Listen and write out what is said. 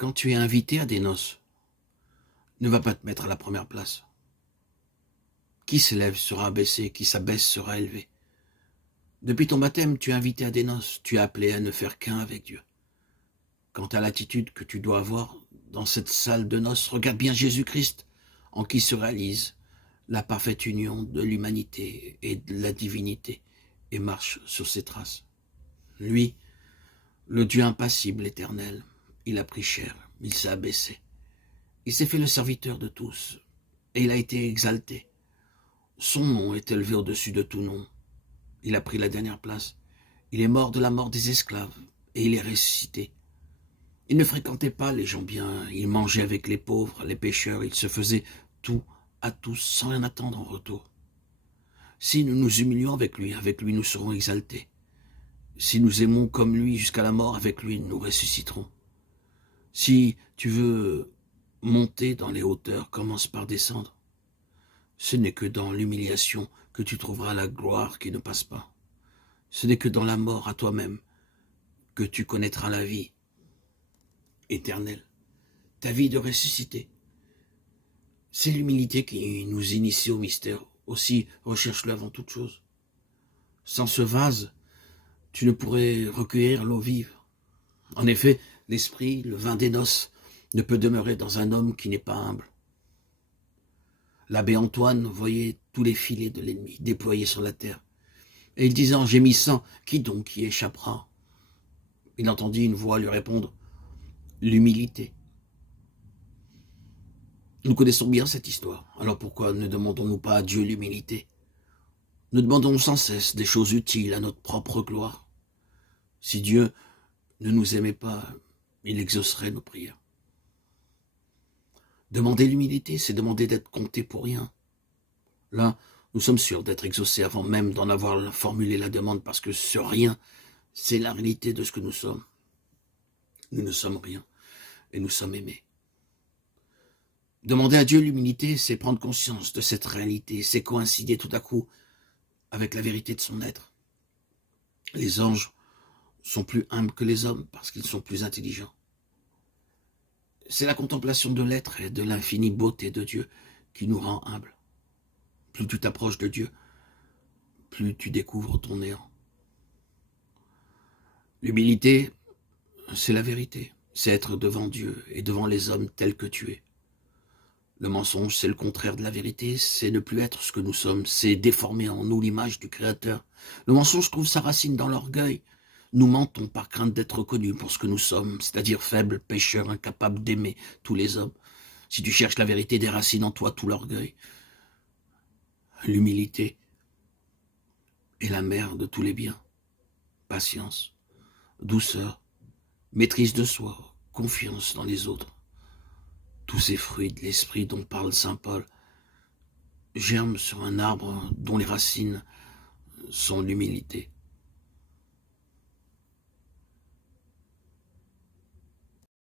Quand tu es invité à des noces, ne va pas te mettre à la première place. Qui s'élève sera abaissé, qui s'abaisse sera élevé. Depuis ton baptême, tu es invité à des noces, tu es appelé à ne faire qu'un avec Dieu. Quant à l'attitude que tu dois avoir dans cette salle de noces, regarde bien Jésus-Christ, en qui se réalise la parfaite union de l'humanité et de la divinité, et marche sur ses traces. Lui, le Dieu impassible, éternel, il a pris chair, il s'est abaissé. Il s'est fait le serviteur de tous, et il a été exalté. Son nom est élevé au-dessus de tout nom. Il a pris la dernière place. Il est mort de la mort des esclaves, et il est ressuscité. Il ne fréquentait pas les gens bien, il mangeait avec les pauvres, les pécheurs, il se faisait tout à tous sans rien attendre en retour. Si nous nous humilions avec lui nous serons exaltés. Si nous aimons comme lui jusqu'à la mort, avec lui nous ressusciterons. Si tu veux monter dans les hauteurs, commence par descendre. Ce n'est que dans l'humiliation que tu trouveras la gloire qui ne passe pas. Ce n'est que dans la mort à toi-même que tu connaîtras la vie éternelle, ta vie de ressuscité. C'est l'humilité qui nous initie au mystère. Aussi, recherche-le avant toute chose. Sans ce vase, tu ne pourrais recueillir l'eau vive. En effet, l'esprit, le vin des noces, ne peut demeurer dans un homme qui n'est pas humble. L'abbé Antoine voyait tous les filets de l'ennemi déployés sur la terre. Et il disait en gémissant, « Qui donc y échappera ?» Il entendit une voix lui répondre, « L'humilité. » Nous connaissons bien cette histoire, alors pourquoi ne demandons-nous pas à Dieu l'humilité? Nous demandons sans cesse des choses utiles à notre propre gloire. Si Dieu ne nous aimait pas, il exaucerait nos prières. Demander l'humilité, c'est demander d'être compté pour rien. Là, nous sommes sûrs d'être exaucés avant même d'en avoir formulé la demande, parce que ce rien, c'est la réalité de ce que nous sommes. Nous ne sommes rien, et nous sommes aimés. Demander à Dieu l'humilité, c'est prendre conscience de cette réalité, c'est coïncider tout à coup avec la vérité de son être. Les anges sont plus humbles que les hommes parce qu'ils sont plus intelligents. C'est la contemplation de l'être et de l'infinie beauté de Dieu qui nous rend humbles. Plus tu t'approches de Dieu, plus tu découvres ton néant. L'humilité, c'est la vérité, c'est être devant Dieu et devant les hommes tels que tu es. Le mensonge, c'est le contraire de la vérité, c'est ne plus être ce que nous sommes, c'est déformer en nous l'image du Créateur. Le mensonge trouve sa racine dans l'orgueil. Nous mentons par crainte d'être reconnus pour ce que nous sommes, c'est-à-dire faibles, pécheurs, incapables d'aimer tous les hommes. Si tu cherches la vérité, déracine en toi tout l'orgueil. L'humilité est la mère de tous les biens. Patience, douceur, maîtrise de soi, confiance dans les autres. Tous ces fruits de l'esprit dont parle saint Paul germent sur un arbre dont les racines sont l'humilité.